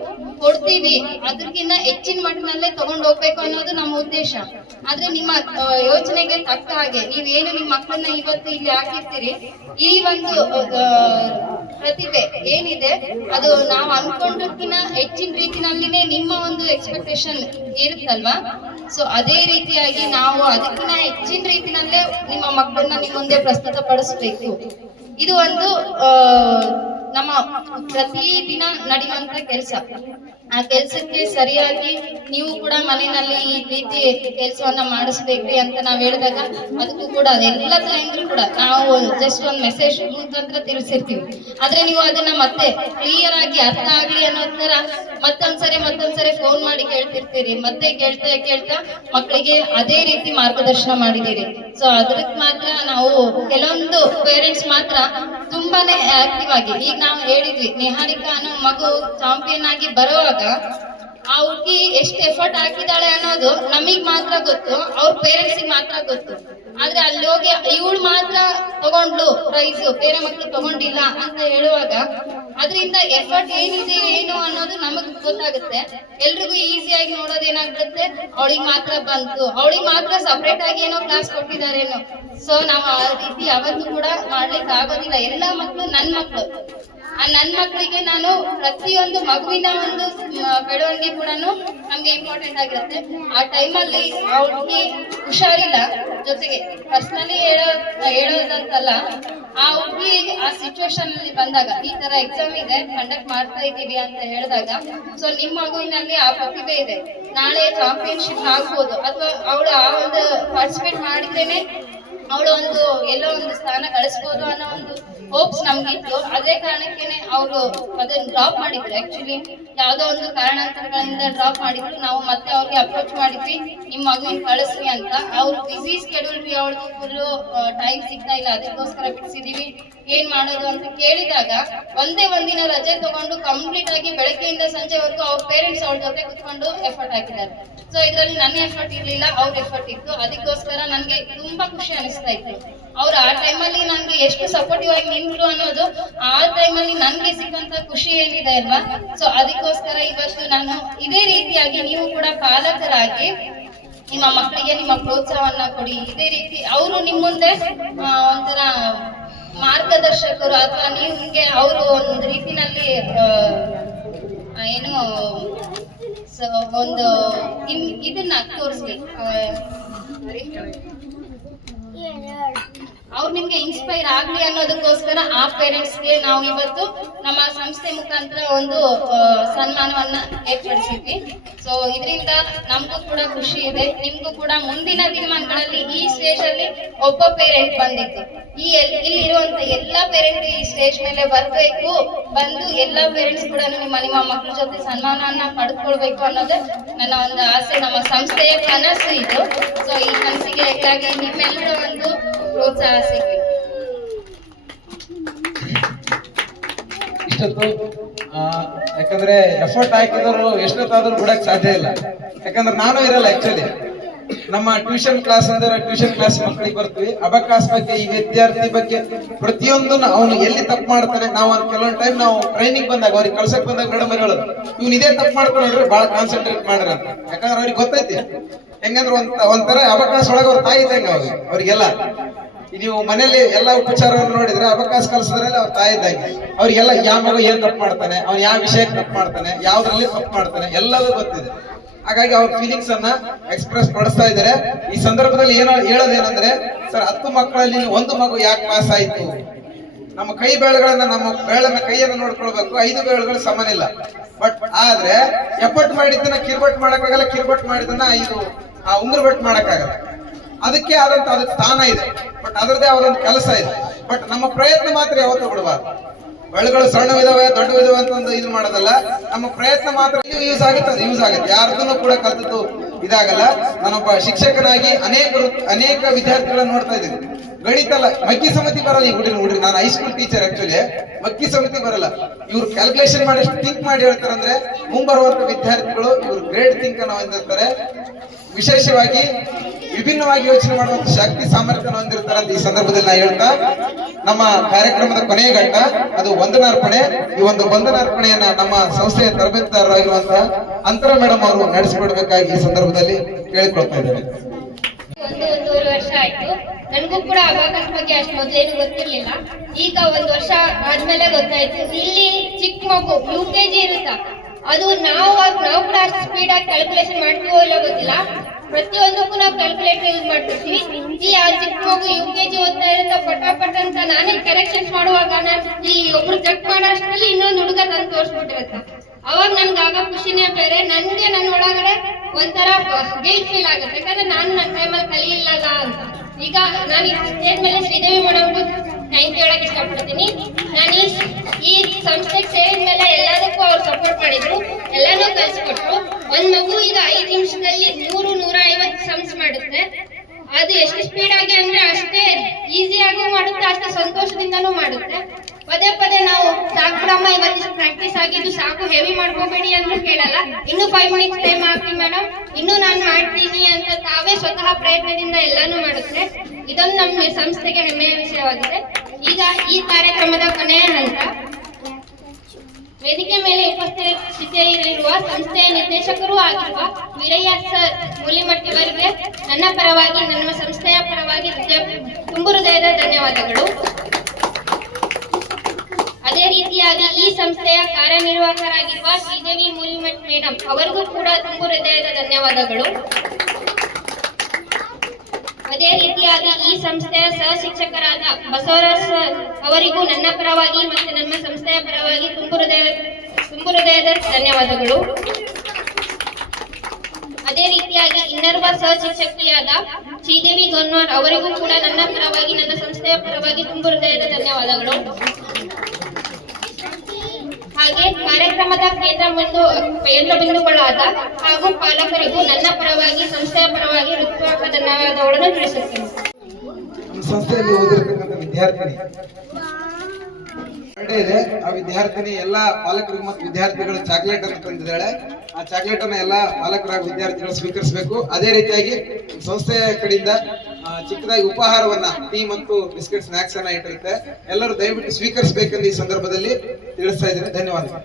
ಕೊಡ್ತೀವಿ. ಅದಕ್ಕಿಂತ ಹೆಚ್ಚಿನ ಮಟ್ಟದಲ್ಲೇ ತಗೊಂಡ್ ಹೋಗ್ಬೇಕು ಅನ್ನೋದು ನಮ್ಮ ಉದ್ದೇಶ. ಆದ್ರೆ ನಿಮ್ಮ ಯೋಚನೆಗೆ ತಕ್ಕ ಹಾಗೆ ನೀವೇನು ನಿಮ್ಮ ಮಕ್ಕಳನ್ನ ಇವತ್ತು ಇಲ್ಲಿ ಹಾಕಿರ್ತೀರಿ, ಈ ಒಂದು ಪ್ರತಿಭೆ ಏನಿದೆ, ಅದು ನಾವು ಅನ್ಕೊಂಡಕ್ಕಿಂತ ಹೆಚ್ಚಿನ ರೀತಿನಲ್ಲಿನೇ ನಿಮ್ಮ ಒಂದು ಎಕ್ಸ್ಪೆಕ್ಟೇಷನ್ ಇರುತ್ತಲ್ವಾ? ಸೊ ಅದೇ ರೀತಿಯಾಗಿ ನಾವು ಅದಕ್ಕಿನ್ನ ಹೆಚ್ಚಿನ ರೀತಿನಲ್ಲೇ ನಿಮ್ಮ ಮಕ್ಕಳನ್ನ ನಿಮ್ಮ ಮುಂದೆ ಪ್ರಸ್ತುತಪಡಿಸ್ಬೇಕು. ಇದು ಒಂದು ನಮ್ಮ ಪ್ರತಿ ದಿನ ನಡೆಯುವಂತ ಕೆಲಸ. ಆ ಕೆಲ್ಸಕ್ಕೆ ಸರಿಯಾಗಿ ನೀವು ಕೂಡ ಮನೆಯಲ್ಲಿ ಈ ರೀತಿ ಕೆಲಸವನ್ನ ಮಾಡಿಸ್ಬೇಕ್ರಿ ಅಂತ ನಾವ್ ಹೇಳಿದಾಗ ಅದಕ್ಕೂ ಕೂಡ ತಾಯಂದ್ರು ಕೂಡ ನಾವು ಜಸ್ಟ್ ಒಂದ್ ಮೆಸೇಜ್ ಮುಖಾಂತರ ತಿಳಿಸಿರ್ತೀವಿ. ಆದ್ರೆ ನೀವು ಅದನ್ನ ಮತ್ತೆ ಕ್ಲಿಯರ್ ಆಗಿ ಅರ್ಥ ಆಗ್ಲಿ ಅನ್ನೋ ತರ ಮತ್ತೊಂದ್ಸರಿ ಮತ್ತೊಂದ್ಸರಿ ಫೋನ್ ಮಾಡಿ ಕೇಳ್ತಿರ್ತೀರಿ. ಮತ್ತೆ ಕೇಳ್ತಾ ಕೇಳ್ತಾ ಮಕ್ಕಳಿಗೆ ಅದೇ ರೀತಿ ಮಾರ್ಗದರ್ಶನ ಮಾಡಿದ್ದೀರಿ. ಸೊ ಅದಕ್ಕೆ ಮಾತ್ರ ನಾವು ಕೆಲವೊಂದು ಪೇರೆಂಟ್ಸ್ ಮಾತ್ರ ತುಂಬಾನೇ ಆಕ್ಟಿವ್ ಆಗಿ. ಈಗ ನಾವು ಹೇಳಿದ್ವಿ, ನಿಹಾರಿಕಾ ಅನ್ನೋ ಮಗು ಚಾಂಪಿಯನ್ ಆಗಿ ಬರುವಾಗ ಆ ಹುಡುಗಿ ಎಷ್ಟು ಎಫರ್ಟ್ ಹಾಕಿದಾಳೆ ಅನ್ನೋದು ನಮಗ್ ಮಾತ್ರ ಗೊತ್ತು, ಅವ್ರ ಪೇರೆಂಟ್ಸಿಗೆ ಮಾತ್ರ ಗೊತ್ತು. ಆದ್ರೆ ಅಲ್ಲಿ ಹೋಗಿ ಇವಳು ಮಾತ್ರ ತಗೊಂಡ್ಲು ಪ್ರೈಸ್ ಬೇರೆ ಮಕ್ಕಳು ತಗೊಂಡಿಲ್ಲ ಅಂತ ಹೇಳುವಾಗ ಅದರಿಂದ ಎಫರ್ಟ್ ಏನಿದೆ, ಏನು ಅನ್ನೋದು ನಮಗ್ ಗೊತ್ತಾಗುತ್ತೆ. ಎಲ್ರಿಗೂ ಈಸಿಯಾಗಿ ನೋಡೋದು ಏನಾಗುತ್ತೆ ಅವಳಿಗೆ ಮಾತ್ರ ಬಂತು. ಅವಳಿಗೆ ಮಾತ್ರ ಸಪ್ರೇಟ್ ಆಗಿ ಏನೋ ಕ್ಲಾಸ್ ಕೊಟ್ಟಿದಾರೇನೋ. ಸೊ ನಾವು ಆ ರೀತಿ ಯಾವತ್ತೂ ಕೂಡ ಮಾಡ್ಲಿಕ್ಕೆ ಆಗೋದಿಲ್ಲ. ಎಲ್ಲಾ ಮಕ್ಕಳು ನನ್ ಮಕ್ಳು. ಆ ನನ್ನ ಮಕ್ಕಳಿಗೆ ನಾನು ಪ್ರತಿಯೊಂದು ಮಗುವಿನ ಒಂದು ಬೆಳವಣಿಗೆ ಕೂಡ ನಮಗೆ ಇಂಪಾರ್ಟೆಂಟ್ ಆಗಿರುತ್ತೆ. ಆ ಟೈಮಲ್ಲಿ ಅವ್ರಿಗೆ ಹುಷಾರಿಲ್ಲ. ಜೊತೆಗೆ ಪರ್ಸ್ನಲಿ ಹೇಳೋ, ಹೇಳೋದಂತಲ್ಲ, ಆ ಹುಡುಗಿ ಆ ಸಿಚುವೇಶನ್ ಅಲ್ಲಿ ಬಂದಾಗ, ಈ ತರ ಎಕ್ಸಾಮ್ ಇದೆ ಕಂಡಕ್ಟ್ ಮಾಡ್ತಾ ಇದ್ದೀವಿ ಅಂತ ಹೇಳಿದಾಗ ಸೊ ನಿಮ್ಮ ಮಗುವಿನಲ್ಲಿ ಆ ಪ್ರತಿಭೆ ಇದೆ. ನಾಳೆ ಚಾಂಪಿಯನ್ಶಿಪ್ ಆಗ್ಬೋದು. ಅಥವಾ ಅವಳು ಆ ಒಂದು ಪಾರ್ಟಿಸಿಪೇಟ್ ಮಾಡಿದ್ರೇನೆ ಅವಳು ಒಂದು ಎಲ್ಲೋ ಒಂದು ಸ್ಥಾನ ಗಳಿಸ್ಬೋದು ಅನ್ನೋ ಒಂದು ಹೋಪ್ಸ್ ನಮ್ಗಿತ್ತು ಅದೇ ಕಾರಣಕ್ಕೇನೆ ಅವರು ಅದನ್ನ ಡ್ರಾಪ್ ಮಾಡಿದ್ರು. ಆಕ್ಚುಲಿ ಯಾವ್ದೋ ಒಂದು ಕಾರಣಾಂತರಗಳಿಂದ ಡ್ರಾಪ್ ಮಾಡಿದ್ರು. ನಾವು ಮತ್ತೆ ಅವ್ರಿಗೆ ಅಪ್ರೋಚ್ ಮಾಡಿದ್ವಿ. ನಿಮ್ ಮಗುವಿನ ಕಳಿಸ್ರಿ ಅಂತ. ಅವ್ರು ಬಿಸಿ ಬಿ ಅವ್ರಿಗೆ ಫುಲ್ ಟೈಮ್ ಸಿಗ್ತಾ ಇಲ್ಲ. ಅದಕ್ಕೋಸ್ಕರ ಬಿಡಿಸಿದೀವಿ. ಏನ್ ಮಾಡೋದು ಅಂತ ಕೇಳಿದಾಗ ಒಂದೇ ಒಂದಿನ ರಜೆ ತಗೊಂಡು ಕಂಪ್ಲೀಟ್ ಆಗಿ ಬೆಳಗ್ಗೆಯಿಂದ ಸಂಜೆವರೆಗೂ ಅವ್ರ ಪೇರೆಂಟ್ಸ್ ಅವ್ರ ಜೊತೆ ಕುತ್ಕೊಂಡು ಎಫರ್ಟ್ ಹಾಕಿದ್ದಾರೆ. ಸೊ ಇದರಲ್ಲಿ ನನ್ನ ಎಫರ್ಟ್ ಇರಲಿಲ್ಲ, ಅವ್ರ ಎಫರ್ಟ್ ಇತ್ತು. ಅದಕ್ಕೋಸ್ಕರ ನನ್ಗೆ ತುಂಬಾ ಖುಷಿ ಅನಿಸ್ತಾ ಇತ್ತು. ಅವ್ರು ಆ ಟೈಮಲ್ಲಿ ನನ್ಗೆ ಎಷ್ಟು ಸಪೋರ್ಟಿವ್ ಆಗಿ ನಿಂತ್ರು ಅನ್ನೋದು, ಆ ಟೈಮಲ್ಲಿ ನನ್ಗೆ ಸಿಕ್ಕಂತ ಖುಷಿ ಏನಿದೆ ಅಲ್ವಾ? ಸೊ ಅದಕ್ಕೋಸ್ಕರ ಇವತ್ತು ನಾನು ಇದೇ ರೀತಿಯಾಗಿ ನೀವು ಕೂಡ ಪಾಲಕರಾಗಿ ನಿಮ್ಮ ಮಕ್ಕಳಿಗೆ ನಿಮ್ಮ ಪ್ರೋತ್ಸಾಹವನ್ನ ಕೊಡಿ. ಇದೇ ರೀತಿ ಅವರು ನಿಮ್ ಮುಂದೆ ಒಂಥರ ಮಾರ್ಗದರ್ಶಕರು ಅಥವಾ ನಿಮ್ಗೆ ಅವರು ಒಂದು ರೀತಿನಲ್ಲಿ ಏನು ಒಂದು ಇದನ್ನ ತೋರಿಸ್ಲಿ ಆ, sorry. ಅವ್ರು ನಿಮ್ಗೆ ಇನ್ಸ್ಪೈರ್ ಆಗ್ಲಿ ಅನ್ನೋದಕ್ಕೋಸ್ಕರ ಆ ಪೇರೆಂಟ್ಸ್ಗೆ ನಾವು ಇವತ್ತು ನಮ್ಮ ಸಂಸ್ಥೆ ಮುಖಾಂತರ ಒಂದು ಸನ್ಮಾನವನ್ನ ಏರ್ಪಡಿಸಿದ್ವಿ. ಸೊ ಇದರಿಂದ ನಮಗೂ ಕೂಡ ಖುಷಿ ಇದೆ. ನಿಮ್ಗೂ ಕೂಡ ಮುಂದಿನ ದಿನಮಾನಗಳಲ್ಲಿ ಈ ಸ್ಟೇಜ್ ಅಲ್ಲಿ ಒಬ್ಬ ಪೇರೆಂಟ್ ಬಂದಿತ್ತು ಈ ಇಲ್ಲಿರುವಂತ ಎಲ್ಲಾ ಪೇರೆಂಟ್ ಈ ಸ್ಟೇಜ್ ಮೇಲೆ ಬರ್ಬೇಕು, ಬಂದು ಎಲ್ಲಾ ಪೇರೆಂಟ್ಸ್ ಕೂಡ ನಿಮ್ಮ ನಿಮ್ಮ ಮಕ್ಕಳ ಜೊತೆ ಸನ್ಮಾನವನ್ನ ಪಡ್ಕೊಳ್ಬೇಕು ಅನ್ನೋದು ನನ್ನ ಒಂದು ಆಸೆ. ನಮ್ಮ ಸಂಸ್ಥೆಯ ಕನಸು ಇದು. ಸೊ ಈ ಕನಸಿಗೆ ಹೆಚ್ಚಾಗಿ ನಿಮ್ಮೆಲ್ಲರೂ ಒಂದು ಪ್ರೋತ್ಸಾಹ ಸಿಗಲಿ ಇಷ್ಟೊತ್ತು ಯಾಕಂದ್ರೆ ಎಫರ್ಟ್ ಹಾಕಿದವರು ಎಷ್ಟೊತ್ತಾದ್ರೂ ಬಿಡಕ್ ಸಾಧ್ಯ ಇಲ್ಲ. ಯಾಕಂದ್ರೆ ನಾನು ಇರಲ್ಲ ಆಕ್ಚುಲಿ ನಮ್ಮ ಟ್ಯೂಷನ್ ಕ್ಲಾಸ್ ಅಂದ್ರೆ ಟ್ಯೂಷನ್ ಕ್ಲಾಸ್ ಮಕ್ಕಳಿಗೆ ಬರ್ತೀವಿ. ಅಬಕಾಸ್ ಬಗ್ಗೆ, ಈ ವಿದ್ಯಾರ್ಥಿ ಬಗ್ಗೆ ಪ್ರತಿಯೊಂದನ್ನು ಅವನು ಎಲ್ಲಿ ತಪ್ಪು ಮಾಡ್ತಾನೆ, ನಾವು ಅವ್ನು ಕೆಲವೊಂದು ಟೈಮ್ ನಾವು ಟ್ರೈನಿಂಗ್ ಬಂದಾಗ, ಅವ್ರಿಗೆ ಕಳ್ಸಕ್ ಬಂದಾಗ ಮೇಡಮ್ ಹೇಳೋದು, ಇವ್ನು ಇದೇ ತಪ್ಪು ಮಾಡ್ಕೊಂಡ್ರೆ ಬಹಳ ಕಾನ್ಸಂಟ್ರೇಟ್ ಮಾಡ್ರಿ ಅಂತ. ಯಾಕಂದ್ರೆ ಅವ್ರಿಗೆ ಗೊತ್ತೈತಿ. ಹೆಂಗಂದ್ರೆ ಒಂದ್ ಒಂಥರ ಅಬಕಾಸ್ ಒಳಗೆ ಅವ್ರ ತಾಯಿ ಇದ್ದಂಗೆ ಅವ್ರಿಗೆ, ಅವ್ರಿಗೆಲ್ಲ. ನೀವು ಮನೇಲಿ ಎಲ್ಲ ಉಪಚಾರವನ್ನು ನೋಡಿದ್ರೆ ಅವಕಾಶ ಕಲಿಸಿದ್ರಲ್ಲಿ ಅವ್ರ ತಾಯಿ ಇದ್ದಂಗೆ. ಅವ್ರಿಗೆಲ್ಲ ಯಾವ ಮಗ ಏನ್ ತಪ್ಪು ಮಾಡ್ತಾನೆ, ಅವ್ನು ಯಾವ ವಿಷಯಕ್ಕೆ ತಪ್ಪು ಮಾಡ್ತಾನೆ, ಯಾವ್ದ್ರಲ್ಲಿ ತಪ್ಪು ಮಾಡ್ತಾನೆ ಎಲ್ಲದೂ ಗೊತ್ತಿದೆ. ಹಾಗಾಗಿ ಅವ್ರ ಫೀಲಿಂಗ್ಸ್ ಅನ್ನ ಎಕ್ಸ್ಪ್ರೆಸ್ ಪಡಿಸ್ತಾ ಇದ್ದಾರೆ. ಈ ಸಂದರ್ಭದಲ್ಲಿ ಏನೋ ಹೇಳೋದೇನಂದ್ರೆ, ಸರ್, ಹತ್ತು ಮಕ್ಕಳಲ್ಲಿ ಒಂದು ಮಗು ಯಾಕೆ ಪಾಸ್ ಆಯ್ತು? ನಮ್ಮ ಕೈ ಬೆರಳುಗಳನ್ನ ನಮ್ಮ ಬೆರಳನ್ನ ಕೈಯನ್ನು ನೋಡ್ಕೊಳ್ಬೇಕು. ಐದು ಬೆರಳುಗಳು ಸಮನಿಲ್ಲ. ಬಟ್ ಆದ್ರೆ ಎಫರ್ಟ್ ಮಾಡಿದ್ದನ್ನ ಕಿರ್ಬಟ್ ಮಾಡಕ್ಕಾಗಲ್ಲ, ಕಿರ್ಬಟ್ ಮಾಡಿದ್ದನ್ನ ಐದು ಆ ಉಂಗುರು ಬೆಟ್ ಮಾಡಕ್ಕಾಗಲ್ಲ. ಅದಕ್ಕೆ ಆದಂತ ಅದಕ್ಕೆ ಸ್ಥಾನ ಇದೆ. ಬಟ್ ಅದರದೇ ಆದಂತ ಕೆಲಸ ಇದೆ. ಬಟ್ ನಮ್ಮ ಪ್ರಯತ್ನ ಮಾತ್ರ ಯಾವತ್ತೂ ಬಿಡಬಾರ್ದು. ಬೆಳೆಗಳು ಸಣ್ಣವಿದಾವೆ, ದೊಡ್ಡವಿದಾವೆ ಅಂತ ಒಂದು ಇದು ಮಾಡೋದಲ್ಲ. ನಮ್ಮ ಪ್ರಯತ್ನ ಮಾತ್ರ ಯೂಸ್ ಆಗುತ್ತೆ ಅದು ಯೂಸ್ ಆಗುತ್ತೆ. ಯಾರ್ದನ್ನು ಕೂಡ ಕಲ್ತದ್ದು ಇದಾಗಲ್ಲ. ನಾನೊಬ್ಬ ಶಿಕ್ಷಕನಾಗಿ ಅನೇಕ ಅನೇಕ ವಿದ್ಯಾರ್ಥಿಗಳನ್ನ ನೋಡ್ತಾ ಇದ್ದೀನಿ. ಗಣಿತ ಅಲ್ಲ ಮಕ್ಕಿ ಸಮಿತಿ ಬರಲ್ಲ ಈ ಹುಡುಗಿ ಹುಡುಗಿ ನಾನು ಹೈಸ್ಕೂಲ್ ಟೀಚರ್ ಆಕ್ಚುಲಿ ಮಕ್ಕಿ ಸಮಿತಿ ಬರಲ್ಲ. ಇವ್ರು ಕ್ಯಾಲ್ಕುಲೇಷನ್ ಮಾಡಿ ಥಿಂಕ್ ಮಾಡಿ ಹೇಳ್ತಾರಂದ್ರೆ ಮುಂಬರುವಂತ ವಿದ್ಯಾರ್ಥಿಗಳು ಇವ್ರು ಗ್ರೇಟ್ ಥಿಂಕ್ ಅನ್ನೋ ಹೊಂದಿರ್ತಾರೆ ವಿಶೇಷವಾಗಿ ವಿಭಿನ್ನವಾಗಿ ಯೋಚನೆ ಮಾಡುವಂತ ಶಕ್ತಿ ಸಾಮರ್ಥ್ಯ ಹೊಂದಿರ್ತಾರೆ ಅಂತ ಈ ಸಂದರ್ಭದಲ್ಲಿ ನಾ ಹೇಳ್ತಾ, ನಮ್ಮ ಕಾರ್ಯಕ್ರಮದ ಕೊನೆಯ ಘಟ್ಟ, ಅದು ವಂದನಾರ್ಪಣೆ ಈ ಒಂದು ವಂದನಾರ್ಪಣೆಯನ್ನ ನಮ್ಮ ಸಂಸ್ಥೆಯ ತರಬೇತುದಾರರಾಗಿರುವಂತಹ ಅಂತರ ಮೇಡಮ್ ಅವರು ನಡೆಸಿಕೊಡ್ಬೇಕಾಗಿ ಈ ಸಂದರ್ಭದಲ್ಲಿ ಕೇಳಿಕೊಳ್ತಾ ಇದ್ದಾರೆ ಒಂದು ಒಂದೂವರೆ ವರ್ಷ ಆಯ್ತು. ನನಗೂ ಕೂಡ ಅವಕಾಶ ಬಗ್ಗೆ ಅಷ್ಟು ಮೊದಲೇನು ಗೊತ್ತಿರ್ಲಿಲ್ಲ. ಈಗ ಒಂದು ವರ್ಷ ಆದ್ಮೇಲೆ ಗೊತ್ತಾಯ್ತು. ಇಲ್ಲಿ ಚಿಕ್ಕ ಮಗು ಯು ಕೆ ಜಿ ಇರುತ್ತಾ? ಅದು ನಾವು ನಾವು ಕೂಡ ಅಷ್ಟು ಸ್ಪೀಡ್ ಆಗಿ ಕ್ಯಾಲ್ಕುಲೇಷನ್ ಮಾಡ್ತೀವೋ ಇಲ್ಲ ಗೊತ್ತಿಲ್ಲ. ಪ್ರತಿಯೊಂದಕ್ಕೂ ನಾವು ಕ್ಯಾಲ್ಕುಲೇಟರ್ ಯೂಸ್ ಮಾಡ್ತಿರ್ತೀವಿ. ಈ ಆ ಚಿಕ್ಕ ಮಗು ಯು ಕೆ ಜಿ ಓದ್ತಾ ಇರುತ್ತೆ, ಪಟಾಪಟ್ ಪಟ ಅಂತ ನಾನೇ ಕರೆಕ್ಷನ್ಸ್ ಮಾಡುವಾಗ ನಾನು ಈ ಒಬ್ರು ಚೆಕ್ ಮಾಡೋ ಅಷ್ಟರಲ್ಲಿ ಇನ್ನೊಂದು ಹುಡುಗ ತಂದು ತೋರಿಸ್ಬಿಟ್ಟಿರುತ್ತೆ. ಅವಾಗ ನನ್ಗೆ ಆಗ ಖುಷಿನೇ ಬೇರೆ ನನ್ಗೆ ನನ್ನ ಒಳಗಡೆ ಒಂಥರ ಗಿಲ್ಟ್ ಫೀಲ್ ಆಗುತ್ತೆ. ಯಾಕಂದ್ರೆ ನಾನು ನನ್ನ ಟೈಮಲ್ಲಿ ಕಲಿಯಿಲ್ಲಲ್ಲ ಅಂತ. ಈಗ ನಾನು ಸ್ಟೇಜ್ ಮೇಲೆ ಶ್ರೀದೇವಿ ಮೇಡಮ್ಗೂ ಥ್ಯಾಂಕ್ ಹೇಳಕ್ ಇಷ್ಟಪಡ್ತೀನಿ. ನಾನು ಈ ಸಂಸ್ಥೆಗೆ ಸೇರಿದ ಮೇಲೆ ಎಲ್ಲದಕ್ಕೂ ಅವ್ರು ಸಪೋರ್ಟ್ ಮಾಡಿದ್ರು. ಎಲ್ಲಾನು ಕಲಿಸ್ಕೊಟ್ರು ಒಂದ್ ಮಗು ಈಗ ಐದು ನಿಮಿಷದಲ್ಲಿ ನೂರು ನೂರ ಐವತ್ತು ಸಮ್ಸ್ ಮಾಡುತ್ತೆ. ಅದು ಎಷ್ಟು ಸ್ಪೀಡ್ ಆಗಿ ಅಂದ್ರೆ ಅಷ್ಟೇ ಈಸಿಯಾಗೂ ಮಾಡುತ್ತೆ, ಅಷ್ಟೇ ಸಂತೋಷದಿಂದನೂ ಮಾಡುತ್ತೆ. ಪದೇ ಪದೇ ನಾವು, ಸಾಕು ಬಿಡಮ್ಮ ಇವತ್ತಿಷ್ಟು ಪ್ರಾಕ್ಟೀಸ್ ಆಗಿದ್ದು ಸಾಕು ಹೆವಿ ಮಾಡ್ಕೋಬೇಡಿ ಅಂದ್ರೆ ಕೇಳಲ್ಲ. ಇನ್ನು ಫೈವ್ ಮಿನಿಟ್ಸ್ ಟೈಮ್ ಹಾಕಿ ಮೇಡಮ್ ಇನ್ನು ನಾನು ಮಾಡ್ತೀನಿ ಅಂತ ತಾವೇ ಸ್ವತಃ ಪ್ರಯತ್ನದಿಂದ ಎಲ್ಲಾನು ಮಾಡುತ್ತೆ. ಇದೊಂದು ನಮ್ಮ ಸಂಸ್ಥೆಗೆ ಹೆಮ್ಮೆಯ ವಿಷಯವಾಗಿದೆ. ಈಗ ಈ ಕಾರ್ಯಕ್ರಮದ ಕೊನೆಯ ಹಂತ. ವೇದಿಕೆ ಮೇಲೆ ಉಪಸ್ಥಿತಿಯಲ್ಲಿರುವ ಸಂಸ್ಥೆಯ ನಿರ್ದೇಶಕರೂ ಆಗಿರುವ ವೀರಯ್ಯ ಸರ್ ಮೂಲಿಮಟ್ಟಿಯವರಿಗೆ ನನ್ನ ಪರವಾಗಿ ನನ್ನ ಸಂಸ್ಥೆಯ ಪರವಾಗಿ ತುಂಬು ಹೃದಯದ ಧನ್ಯವಾದಗಳು. ಅದೇ ರೀತಿಯಾಗಿ ಈ ಸಂಸ್ಥೆಯ ಕಾರ್ಯನಿರ್ವಾಹಕರಾಗಿರುವ ಶ್ರೀದೇವಿ ಮೂಲಿಮಠ್ ಮೇಡಮ್ ಅವರಿಗೂ ಕೂಡ ತುಂಬು ಹೃದಯದ ಧನ್ಯವಾದಗಳು. ಅದೇ ರೀತಿಯಾಗಿ ಈ ಸಂಸ್ಥೆಯ ಸಹ ಶಿಕ್ಷಕರಾದ ಬಸವರಾಜ್ ಅವರಿಗೂ ನನ್ನ ಪರವಾಗಿ ಮತ್ತು ನಮ್ಮ ಸಂಸ್ಥೆಯ ಪರವಾಗಿ ತುಂಬು ಹೃದಯ ತುಂಬು ಹೃದಯದ ಧನ್ಯವಾದಗಳು. ಅದೇ ರೀತಿಯಾಗಿ ಇನ್ನರ್ವ ಸಹ ಶಿಕ್ಷಕಿಯಾದ ಶ್ರೀದೇವಿ ಗನ್ವಾರ್ ಅವರಿಗೂ ಕೂಡ ನನ್ನ ಪರವಾಗಿ, ನನ್ನ ಸಂಸ್ಥೆಯ ಪರವಾಗಿ ತುಂಬು ಹೃದಯದ ಧನ್ಯವಾದಗಳು. ಹಾಗೆ ಕಾರ್ಯಕ್ರಮದ ಕೇಂದ್ರ ಬಿಂದು ಕೇಂದ್ರ ಬಿಂದುಗಳಾದ ಹಾಗೂ ಪಾಲಕರಿಗೂ ನನ್ನ ಪರವಾಗಿ, ಸಂಸ್ಥೆಯ ಪರವಾಗಿ ಹೃತ್ಪೂರ್ವಕ ಧನ್ಯವಾದಗಳನ್ನು ತಿಳಿಸುತ್ತೇನೆ. ಸಂಸ್ಥೆಯಲ್ಲಿ ಓದಿರತಕ್ಕಂಥ ವಿದ್ಯಾರ್ಥಿನಿ. ಇದೆ. ಆ ವಿದ್ಯಾರ್ಥಿನಿ ಎಲ್ಲಾ ಪಾಲಕರಿಗೆ ಮತ್ತು ವಿದ್ಯಾರ್ಥಿಗಳು ಚಾಕ್ಲೇಟ್ ಅನ್ನು ತಂದಿದ್ದಾಳೆ. ಆ ಚಾಕ್ಲೇಟ್ ಅನ್ನ ಎಲ್ಲಾ ಪಾಲಕರ ವಿದ್ಯಾರ್ಥಿಗಳು ಸ್ವೀಕರಿಸಬೇಕು. ಅದೇ ರೀತಿಯಾಗಿ ಸಂಸ್ಥೆಯ ಕಡೆಯಿಂದ ಚಿಕ್ಕದಾಗಿ ಉಪಹಾರವನ್ನ, ಟೀ ಮತ್ತು ಬಿಸ್ಕೆಟ್ ಸ್ನಾಕ್ಸ್ ಅನ್ನ ಇಟ್ಟಿರುತ್ತೆ. ಎಲ್ಲರೂ ದಯವಿಟ್ಟು ಸ್ವೀಕರಿಸಬೇಕೆಂದು ಈ ಸಂದರ್ಭದಲ್ಲಿ ತಿಳಿಸ್ತಾ ಇದ್ದೇನೆ. ಧನ್ಯವಾದಗಳು.